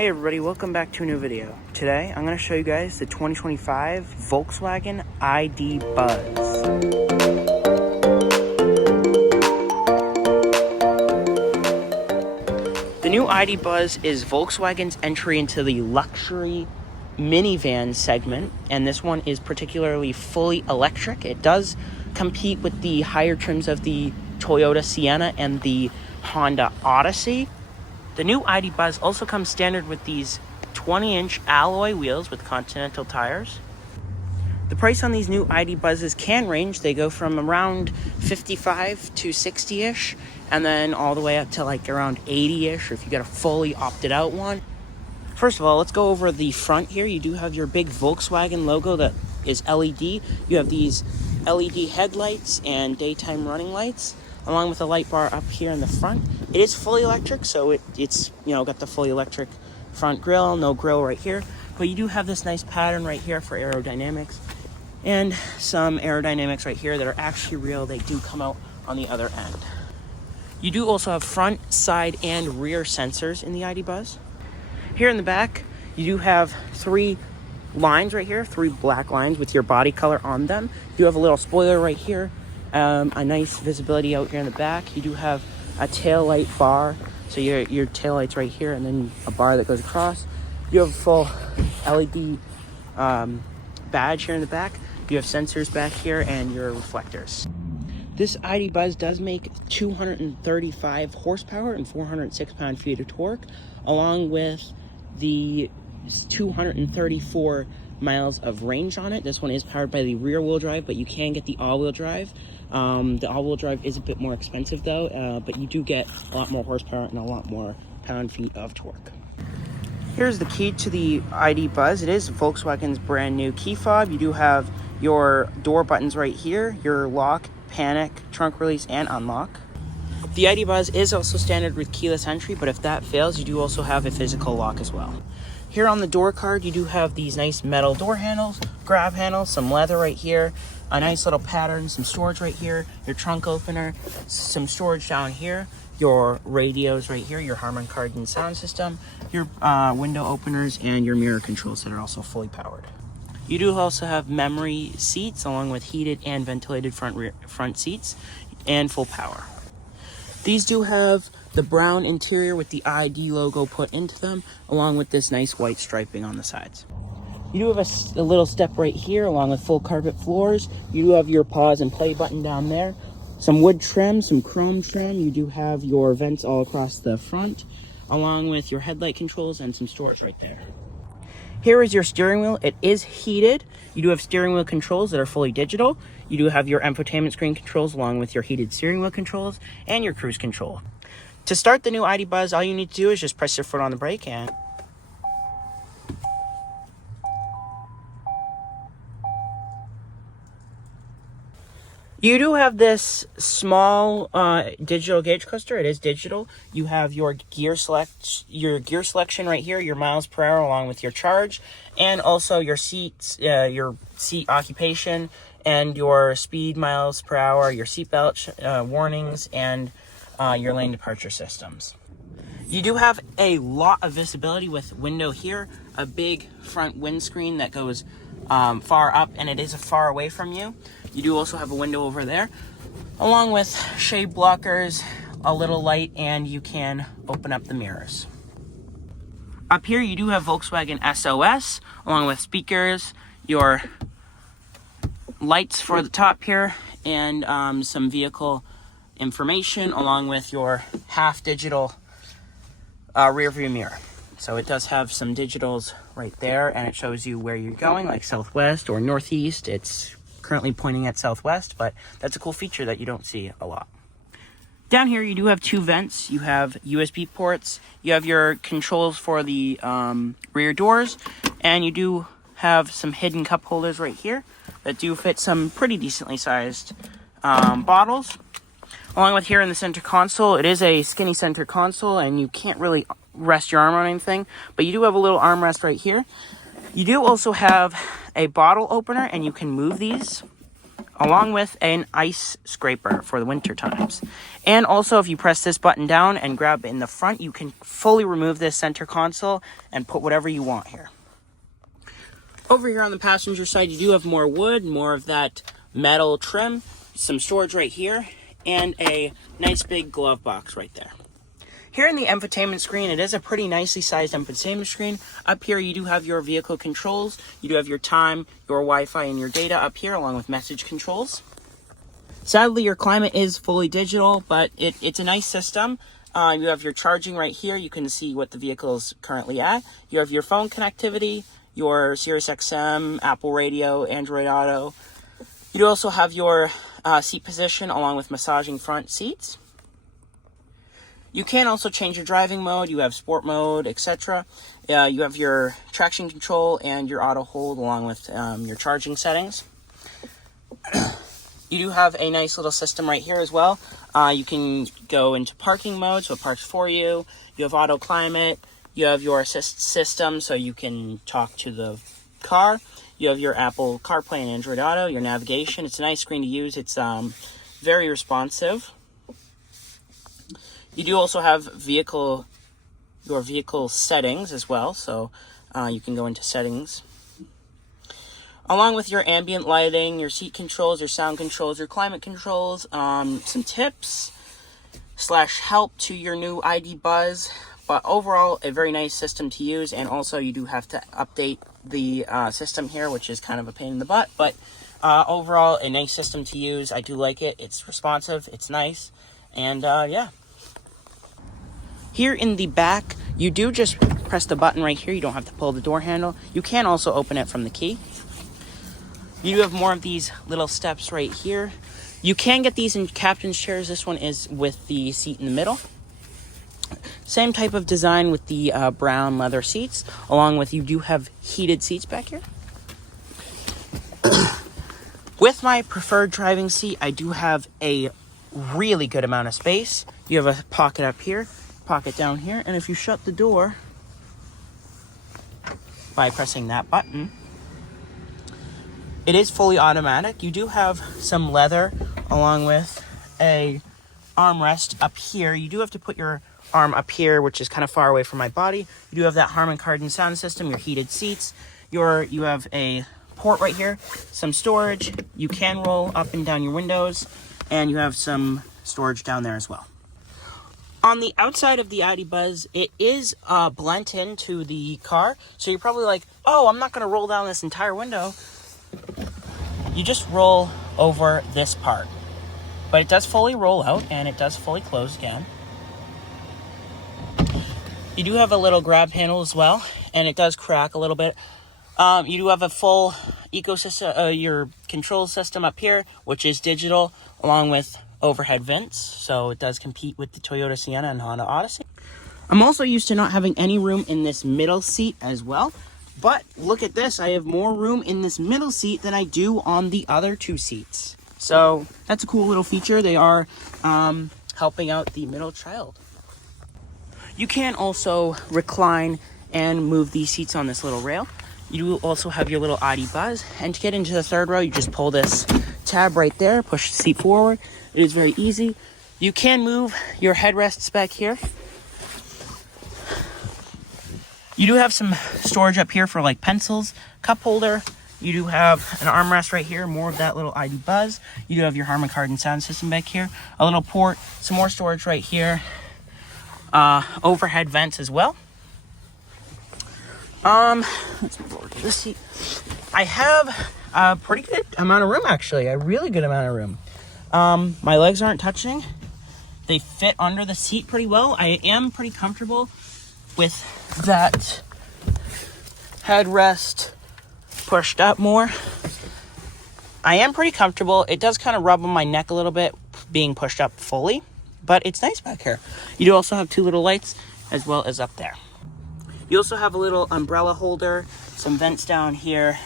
Hey everybody, welcome back to a new video. Today, I'm going to show you guys the 2025 Volkswagen ID Buzz. The new ID Buzz is Volkswagen's entry into the luxury minivan segment, and this one is particularly fully electric. It does compete with the higher trims of the Toyota Sienna and the Honda Odyssey. The new ID Buzz also comes standard with these 20-inch alloy wheels with Continental tires. The price on these new ID Buzzes can range. They go from around 55 to 60-ish, and then all the way up to like around 80-ish if you get a fully opted out one. First of all, let's go over the front here. You do have your big Volkswagen logo that is LED. You have these LED headlights and daytime running lights, along with a light bar up here in the front. It is fully electric, so it's got the fully electric front grille, no grille right here. But you do have this nice pattern right here for aerodynamics, and some aerodynamics right here that are actually real. They do come out on the other end. You do also have front, side, and rear sensors in the ID Buzz. Here in the back, you do have three lines right here, three black lines with your body color on them. You have a little spoiler right here, a nice visibility out here in the back. You do have a tail light bar, so your tail light's right here, and then a bar that goes across. You have a full LED badge here in the back. You have sensors back here and your reflectors. This ID Buzz does make 235 horsepower and 406 pound-feet of torque, along with the 234 miles of range on it. This one is powered by the rear-wheel drive, but you can get the all-wheel drive. The all-wheel drive is a bit more expensive though, but you do get a lot more horsepower and a lot more pound-feet of torque. Here's the key to the ID Buzz. It is Volkswagen's brand new key fob. You do have your door buttons right here, your lock, panic, trunk release, and unlock. The ID Buzz is also standard with keyless entry, but if that fails, you do also have a physical lock as well. Here on the door card, you do have these nice metal door handles, grab handles, some leather right here, a nice little pattern, some storage right here, your trunk opener, some storage down here, your radios right here, your Harman Kardon sound system, your window openers, and your mirror controls that are also fully powered. You do also have memory seats along with heated and ventilated front seats and full power. These do have the brown interior with the ID logo put into them, along with this nice white striping on the sides. You do have a little step right here, along with full carpet floors. You do have your pause and play button down there. Some wood trim, some chrome trim. You do have your vents all across the front, along with your headlight controls and some storage right there. Here is your steering wheel. It is heated. You do have steering wheel controls that are fully digital. You do have your infotainment screen controls along with your heated steering wheel controls and your cruise control. To start the new ID Buzz, all you need to do is just press your foot on the brake and you do have this small digital gauge cluster. It is digital. You have your gear selection right here, your miles per hour along with your charge, and also your seats, your seat occupation, and your speed, miles per hour, your seatbelt warnings, and your lane departure systems. You do have a lot of visibility with window here, a big front windscreen that goes far up, and it is far away from you. You do also have a window over there, along with shade blockers, a little light, and you can open up the mirrors. Up here, you do have Volkswagen SOS, along with speakers, your lights for the top here, and some vehicle information, along with your half digital rear view mirror. So it does have some digitals right there, and it shows you where you're going, like southwest or northeast. It's currently pointing at southwest, but that's a cool feature that you don't see a lot. Down here, you do have two vents. You have USB ports. You have your controls for the rear doors, and you do have some hidden cup holders right here that do fit some pretty decently sized bottles. Along with here in the center console, it is a skinny center console, and you can't really rest your arm on anything, but you do have a little armrest right here. You do also have a bottle opener, and you can move these along with an ice scraper for the winter times. And also, if you press this button down and grab in the front, you can fully remove this center console and put whatever you want here. Over here on the passenger side, you do have more wood, more of that metal trim, some storage right here, and a nice big glove box right there. Here in the infotainment screen, it is a pretty nicely sized infotainment screen. Up here, you do have your vehicle controls. You do have your time, your Wi-Fi, and your data up here, along with message controls. Sadly, your climate is fully digital, but it's a nice system. You have your charging right here. You can see what the vehicle is currently at. You have your phone connectivity, your Sirius XM, Apple Radio, Android Auto. You do also have your seat position, along with massaging front seats. You can also change your driving mode. You have sport mode, etc. You have your traction control and your auto hold, along with your charging settings. You do have a nice little system right here as well. You can go into parking mode, so it parks for you. You have auto climate. You have your assist system, so you can talk to the car. You have your Apple CarPlay and Android Auto, your navigation. It's a nice screen to use. It's very responsive. You do also have your vehicle settings as well, so you can go into settings. Along with your ambient lighting, your seat controls, your sound controls, your climate controls, some tips / help to your new ID Buzz. But overall, a very nice system to use, and also you do have to update the system here, which is kind of a pain in the butt. But overall, a nice system to use. I do like it. It's responsive. It's nice. And yeah. Here in the back, you do just press the button right here. You don't have to pull the door handle. You can also open it from the key. You do have more of these little steps right here. You can get these in captain's chairs. This one is with the seat in the middle. Same type of design with the brown leather seats, along with you do have heated seats back here. With my preferred driving seat, I do have a really good amount of space. You have a pocket up here, pocket down here, and if you shut the door by pressing that button, it is fully automatic. You do have some leather along with a armrest up here. You do have to put your arm up here, which is kind of far away from my body. You do have that Harman Kardon sound system, your heated seats. You have a port right here, some storage. You can roll up and down your windows, and you have some storage down there as well. On the outside of the ID Buzz, it is blent into the car, so you're probably like, oh, I'm not going to roll down this entire window. You just roll over this part. But it does fully roll out, and it does fully close again. You do have a little grab handle as well, and it does crack a little bit. You do have a full ecosystem, your control system up here, which is digital, along with overhead vents, so it does compete with the Toyota Sienna and Honda Odyssey. I'm also used to not having any room in this middle seat as well, but look at this, I have more room in this middle seat than I do on the other two seats. So that's a cool little feature. They are helping out the middle child. You can also recline and move these seats on this little rail. You do also have your little ID Buzz, and to get into the third row, you just pull this tab right there, push the seat forward. It is very easy. You can move your headrests back here. You do have some storage up here for like pencils, cup holder. You do have an armrest right here, more of that little ID Buzz. You do have your Harman Kardon sound system back here, a little port, some more storage right here, overhead vents as well. Let's move over to this seat. I have a pretty good amount of room, actually, a really good amount of room. My legs aren't touching. They fit under the seat pretty well. I am pretty comfortable with that headrest pushed up more. I am pretty comfortable. It does kind of rub on my neck a little bit being pushed up fully, but it's nice back here. You do also have two little lights as well as up there. You also have a little umbrella holder, some vents down here,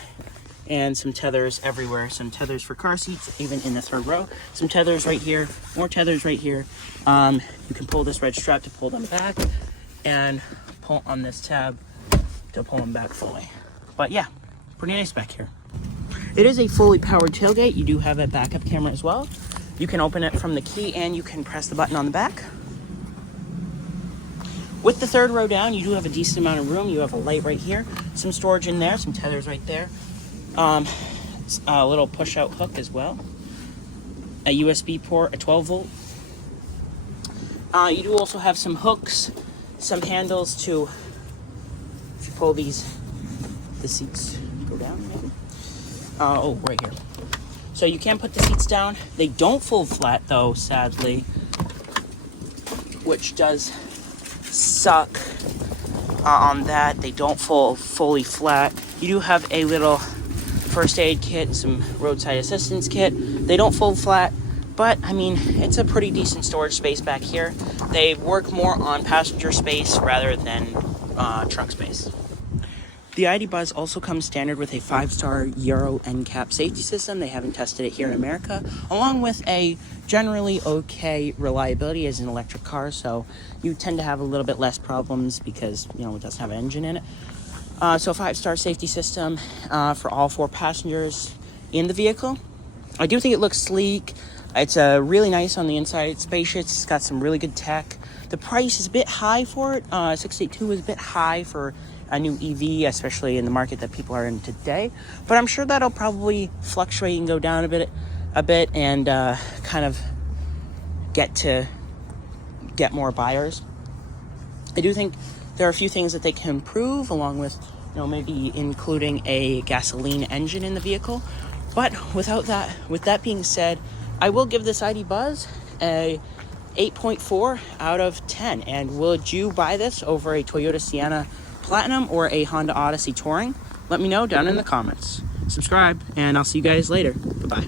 and some tethers everywhere. Some tethers for car seats, even in the third row. Some tethers right here, more tethers right here. You can pull this red strap to pull them back, and pull on this tab to pull them back fully. But yeah, pretty nice back here. It is a fully powered tailgate. You do have a backup camera as well. You can open it from the key and you can press the button on the back. With the third row down, you do have a decent amount of room. You have a light right here, some storage in there, some tethers right there. A little push-out hook as well. A USB port, a 12-volt. You do also have some hooks, some handles to, if you pull these, the seats go down, maybe? Oh, right here. So you can put the seats down. They don't fold flat though, sadly, which does suck on that. They don't fold fully flat. You do have a little first aid kit, some roadside assistance kit. They don't fold flat, but I mean, it's a pretty decent storage space back here. They work more on passenger space rather than trunk space. The ID Buzz also comes standard with a 5-star Euro NCAP safety system. They haven't tested it here in America, along with a generally okay reliability as an electric car, so you tend to have a little bit less problems because, you know, it doesn't have an engine in it. So a 5-star safety system for all 4 passengers in the vehicle. I do think it looks sleek. It's really nice on the inside. It's spacious. It's got some really good tech. The price is a bit high for it. 682 is a bit high for a new EV, especially in the market that people are in today. But I'm sure that'll probably fluctuate and go down a bit, and kind of get more buyers. I do think there are a few things that they can improve, along with, you know, maybe including a gasoline engine in the vehicle. But with that being said, I will give this ID Buzz a 8.4 out of 10. And would you buy this over a Toyota Sienna Platinum or a Honda Odyssey Touring? Let me know down in the comments. Subscribe, and I'll see you guys later. Bye-bye.